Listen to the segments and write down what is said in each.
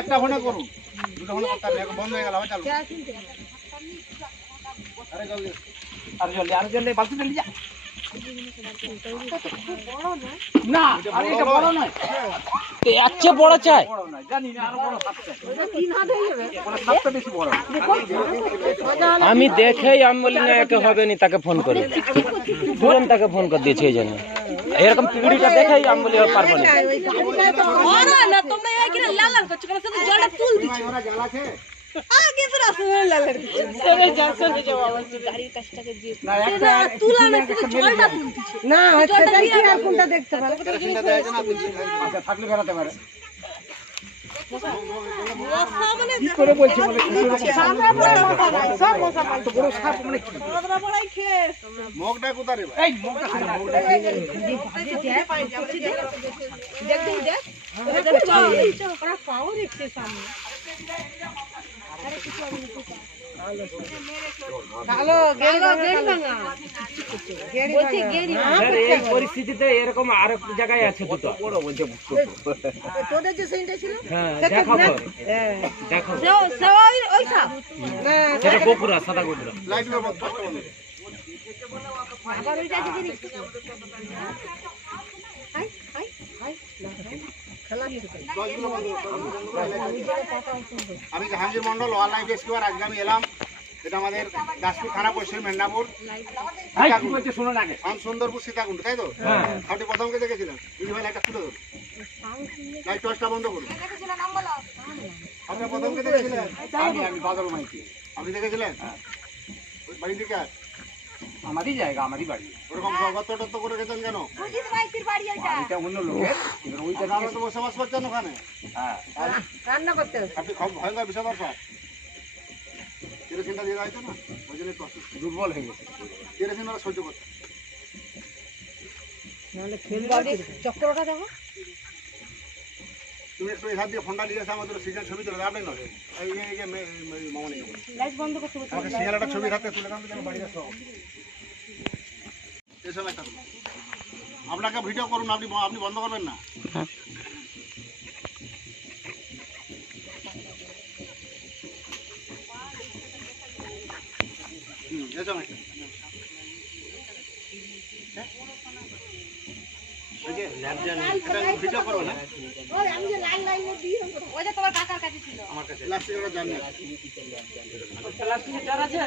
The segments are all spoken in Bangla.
একটা ফোনে করুন, দুটো ফোনে বন্ধ হয়ে গেল, চালু। আরে জলদি বালতি নিয়ে যা। না, আরে এটা বড় নয়। এর চেয়ে বড় চাই। বড় নয়, জানি না, আরো বড় সাপ চাই। ওটা 3 হাত হয়ে যাবে। ওটা সাপটা বেশি বড়। আমি দেখেই আমি বলি না একে হবে না, তাকে ফোন করে তুরন্ত তাকে ফোন করে দিয়েছি এই জন্য। এরকম পিড়িটা দেখেই আমি বলি পারবো না। না তোমরা এইখানে লালাল করছো কেন? শুধু জলটা তুল দিচ্ছ। ওরা জাল আছে? আগে তো আসলে লালাল করছো। সরে যাও বাবা, গাড়ির কাজটাকে দিয়ে। না তুলা না, শুধু জলটা তুল দিচ্ছ। না সেটা কি আর কোনটা দেখতে পারো? কেরোসিনটা দেয়া আছে না, আচ্ছা থাকলে বেরাতে পারে। কি করে বলছি বলে বড় সাপ মানে কি? মগটা কোথায় রে ভাই? এই মগটা শুনে, মগটা এই পরিস্থিতিতে এরকম আর এক জায়গায় আছে দুটো বড় বলছে। তোদের যে সেইটা ছিল হ্যাঁ দেখো দেখো ওই সাপ সেটা গোপুরা, সাদা গোপুরা। লাইট করে বন্ধ। আবার ওইটা যদি আমি Jahangir Mondal, wild life rescuer. আজকে আমি এলাম, এটা আমাদের দাসপুর থানা, পশ্চিম মেদিনীপুর, সুন্দরপুর সীতাকুণ্ড, তাই তো? আপনি প্রথমকে দেখেছিলেন? দিদি ভাই লাইটটা খুলে ধরুন, লাইট টর্চটা বন্ধ করুন। আপনি প্রথমকে দেখেছিলেন? আমি বাদল মাইতি। আপনি দেখেছিলেন? বাড়ি থেকে আমারই জায়গা, আমারই বাড়ি। ওরকম গর্ত টর্ত করে গেছেন কেন? এটা অন্য লোকের, ওইটা নামে তো বসবাস করছেন ওখানে। হ্যাঁ, রান্না করতে আপনি ভয়ঙ্কর বিষয়বর্ষ কেরোসিনটা দিয়ে দেওয়া হয়েছে না, ওই জন্য দুর্বল হয়ে গেছে। কেরোসিন ওরা সহ্য করছে। চক্রটা দেখো। তুমি একটু এখান দিয়ে ফোনটা নিয়ে এসে আমাদের সিজন ছবি তুলে আপনি নয় এই যে মামনি লাইট বন্ধ করতে আমাকে সিঙ্গেলটা ছবি হাতে তুলে দাম যেন বাড়িতে সব এই সময়টা আপনাকে ভিডিও করুন, আপনি বন্ধ করবেন না। এই সময়টা ভিডিও করবো না, আমি যে লাইন দিয়ে ওই যে তোমার কাকার কাছে ছিল আমার কাছে লাস্টে ওরা জানি প্লাস্টিকের জার আছে,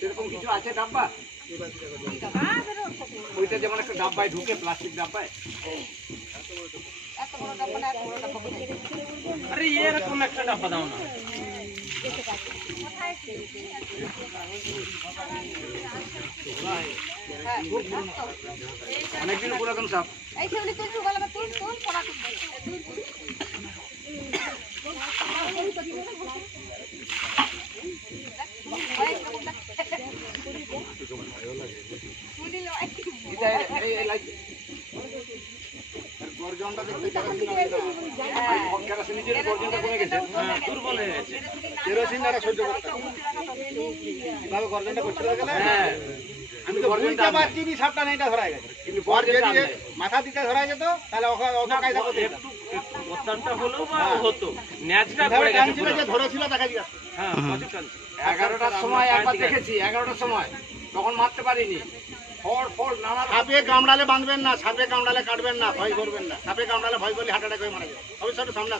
সেরকম কিছু আছে ডাব্বা, ওইটা যেমন একটা ডাব্বায় ঢুকে, প্লাস্টিক ডাব্বায়। আরে এরকম একটা ডাব্বা দাও না। অনেকদিন পুরাতন সাপ। গর্জনটা দেখতে কেরোসিনের গর্জনটা কমে গেছে, দুর্বল হয়ে গেছে। কেরোসিন দ্বারা সহ্য করতে হবে। গর্জনটা করতে গেলে আমি তো বুঝতে পারছি সাপটা নেইটা ধরা গেছে, কিন্তু মাথা দিতে ধরা যেত তাহলে অত কায়দা করতে একটু বস্তানটা হলো বা হতো ন্যাচটা পড়ে গেছে। যে ধরেছিল তাকে জিজ্ঞাসা। হ্যাঁ 11টার সময় একবার দেখেছি, 11টার সময় তখন মারতে পারিনি। সাপে কামড়ালে বাঁধবেন না, সাপে কামড়ালে কাটবেন না, ভয় করবেন না। সাপে কামড়ালে ভয় করলে হার্ট অ্যাটাক হয়ে মারা যাবে। অবশ্যই সামনে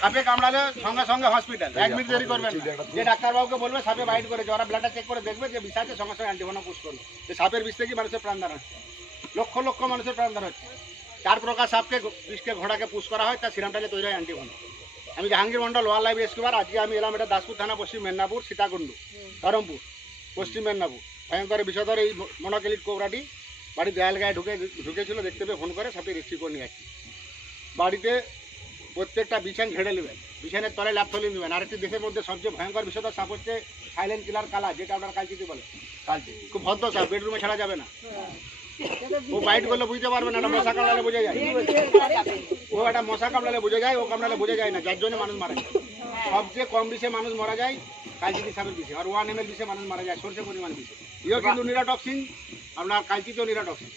সাপে কামড়ালে সঙ্গে সঙ্গে হসপিটাল, 1 মিনিট দেরি করবেন না। যে ডাক্তারবাবুকে বলবে সাপে বাইট করেছে, ওরা ব্লাডটা চেক করে দেখবে যে বিষ আছে, সঙ্গে সঙ্গে অ্যান্টিভেনম পুশ করবে। যে সাপের বিষ থেকে মানুষের প্রাণদান হচ্ছে, লক্ষ লক্ষ মানুষের প্রাণদান হচ্ছে। 4 প্রকার সাপকে, বিষকে, ঘোড়াকে পুশ করা হয়, তার সিরামটালে তৈরি হয় অ্যান্টিভেনম। আমি Jahangir Mondal, wild life rescuer. আজকে আমি এলাম এটা দাসপুর থানা, পশ্চিম মেদিনীপুর, সীতাকুণ্ড, ধরমপুর, পশ্চিম মেদিনীপুর। ভয়ঙ্কর বিষধর এই মনোকেলিট কোবরাটি বাড়ির দেয়াল গায়ে ঢুকেছিল, দেখতে পেয়ে ফোন করে সাপে রেস্কিউ করে নিয়ে আসছি। বাড়িতে প্রত্যেকটা বিছান ঝেড়ে নেবেন, বিছানের তলে ল্যাপথলিন নেবেন। আরেকটি দেশের মধ্যে সবচেয়ে ভয়ঙ্কর বিষধর সাপ হচ্ছে সাইলেন্ট কিলার কালা, যেটা আপনার কালচিতে বলে। কালচি খুব ভদ্র সাপ, বেডরুমে ছাড়া যাবে না। ও বাইট করলে বুঝতে পারবে না, একটা মশা কামড়ালে বোঝা যায়। ও একটা মশা কামড়ালে বোঝা যায়, ও কামড়ালে বোঝা যায় না, যার জন্য মানুষ মারে। সবচেয়ে কম বিষে মানুষ মারা যায় কালচিনি সাপের বিষে, আর 1 ml বিষে মানুষ মারা যায় সরষে পরিমাণ বিষে। ইও কিন্তু নিরাটক্সিন, আপনার কালচিতেও নিরাটক্সিন।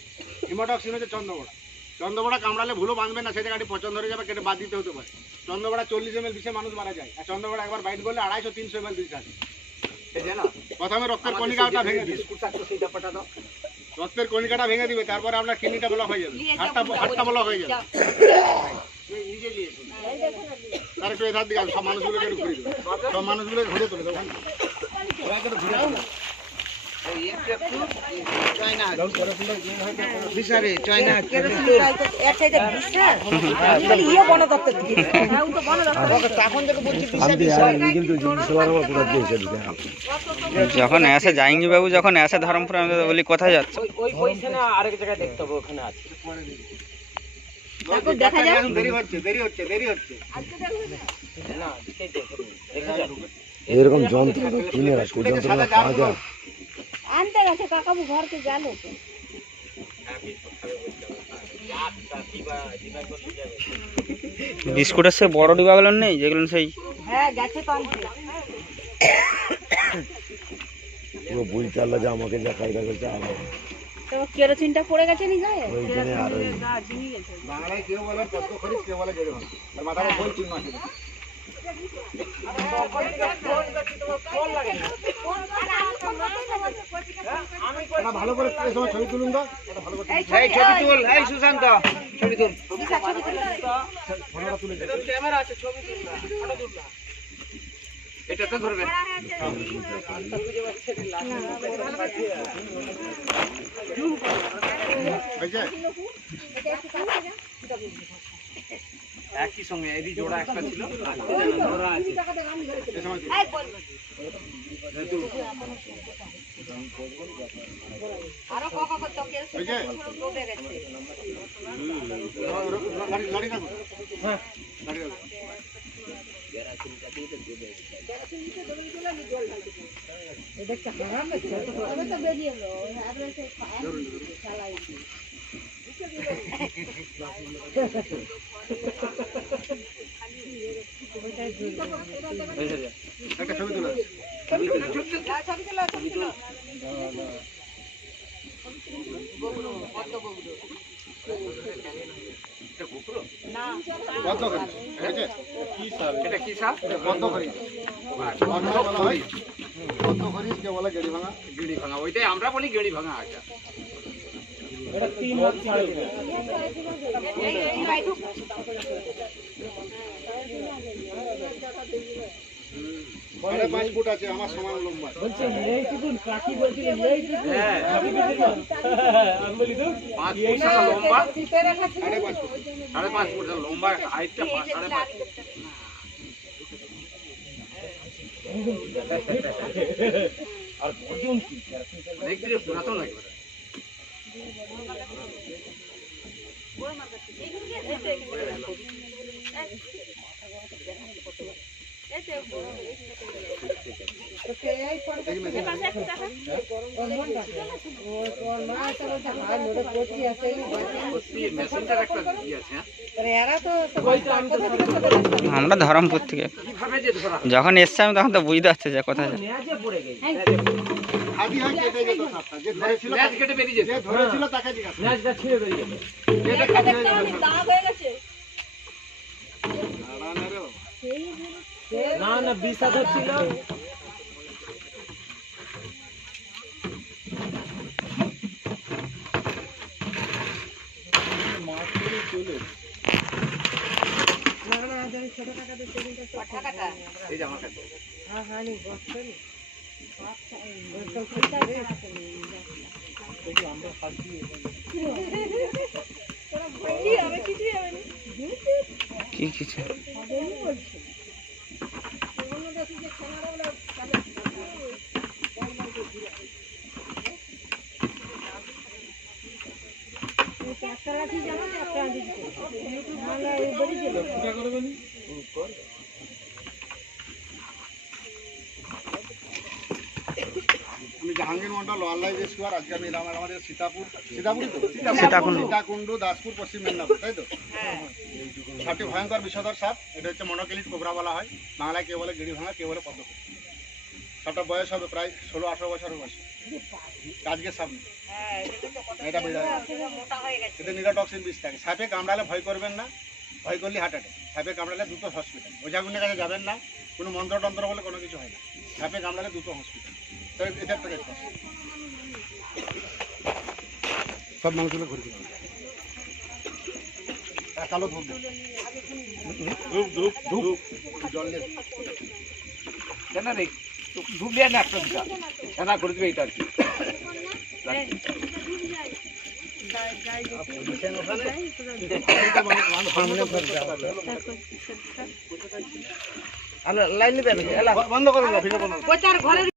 হিমোটক্সিন হচ্ছে চন্দ্রবড়া। চন্দ্রবড়া কামড়ালে ভুলো বাঁধবেন না, সেই জায়গাটি পচন ধরে যাবে, কেটে বাদ দিতে হতে পারে। চন্দ্রবড়া 40 ml বিষে মানুষ মারা যায়, আর চন্দ্রবড়া একবার বাইট করলে 250-300 ml বিষ থাকে। প্রথমে রক্তের কণিকাটা ভেঙে দিবে, রক্তের কণিকাটা ভেঙে দিবে, তারপরে আপনার কিডনিটা ব্লক হয়ে যাবে, হার্টটা ব্লক হয়ে যাবে। তার একটু এধার দিকে সব মানুষগুলোকে একটু ঘুরে দেবে, সব মানুষগুলোকে ঘুরে তুলে দেবো। যখন আসে জাহাঙ্গীর বাবু যখন আসে ধরমপুর, আমি তো বলি কোথায় যাচ্ছে? ওইখানে আরেক জায়গায় দেখতে হবে, ওখানে আছে। এরকম যন্ত্র কিনে রাখো, যন্ত্রটা পাওয়া যায়। আনতে গেছে কাকাবু ঘরকে গেল তো। বিস্কুটের সে বড় ডিবাগুলো নেই যেগুলো সেই? হ্যাঁ গেছে তো আনতে। পুরো বুঝতে পারলো যে আমাকে যা কায়দা করছে আলো তো কেরোসিনটা পড়ে গেছে নি গায়ে। ওইখানে আর ওই বাংলায় কেউ বলে পদ্ম খরিস, কেউ বলে জেরে ভাঙা, আর মাথাটা গোল চিহ্ন আছে। ভালো করে ছবি তুলুন তো, ভালো করে ছবি তুল, এই সুশান্ত ছবি তুল। ক্যামেরা আছে, ছবি তুল না, ফটো তুল না। এটা তো ধরবে একই সঙ্গে এদি জোড়া একটা ছিল, জোড়া আছে। আরো কাকা কত কেরোসিন ডুবে গেছে। গাড়ি রাখো, হ্যাঁ গাড়ি রাখো। একটা ছবি তোলা, এটা কি সাপ? পদ্ম খরিস। পদ্ম খরিস কে বলে গেড়ি ভাঙা, গেড়ি ভাঙা, ওইটাই আমরা বলি গেড়ি ভাঙা। আচ্ছা এটা 3 হাত ছাড়ে দিবে। 5 ফুট আছে, আমার সমান লম্বা। বলছে এইটুকু কাকি বলছিল এইটুকু, কাকি বলছিল আমি বলি তো 5 ফুট লম্বা, 5.5 ফুট লম্বা, হাইটটা 5.5। আর ওজন কি দেখতে পুরাতন লাগে। আমরা ধরমপুর থেকে যখন এসছি আমি তখন তো বুঝতে পারছি যে কোথায় যাচ্ছে। নেজে পড়ে গেছে। আদি হয় কেটে যেত সাপটা, যে ধরেছিল নেজ কেটে বেরিয়ে যেত, যে ধরেছিল তাকে জিজ্ঞাসা, নেজটা ছিঁড়ে বেরিয়ে গেল। এটা কাটে হয়ে যাবে। দাগ হয়ে গেছে। না না বিষ ধরছিল। এই যে আমার কাছে কি কিছু আমি আমি Jahangir Mondal wild life square. আজকে আমি এলাম আমাদের সীতাপুরই তো সীতাকুণ্ড দাসপুর পশ্চিম মেদিনীপুর, তাই তো? সাপটি ভয়ঙ্কর বিষধর সাপ। এটা হচ্ছে মনোকেলিট কোবরা বলা হয়, বাংলায় কেউ বলে গিড়ি ভাঙা, কেউ বলে পদ্ম। সাপটার বয়স হবে প্রায় 16-18 বছরের বয়স। আজকে সাপ নেই, এটা বিড়াল, এতে নিরোটক্সিন বিষ থাকে। সাপে কামড়ালে ভয় করবেন না, ভয় করলে হার্ট অ্যাটাক। সাপে কামড়ালে দ্রুত হসপিটাল, ওঝাগুনের কাছে যাবেন না, কোনো মন্ত্রতন্ত্র বলে কোনো কিছু হয় না। সাপে কামড়ালে দ্রুত হসপিটাল। তো এটা একটা দেখতে সব মানুষগুলো ঘুরে দিন। কালো ধূপ ধূপ ধূপ ধূপ জল দিয়ে জানা রে ডুবলিয়া না একটা দিকা জানা করে দিবে এটা আর কি বন্ধ করুন, ভিডিও বন্ধ।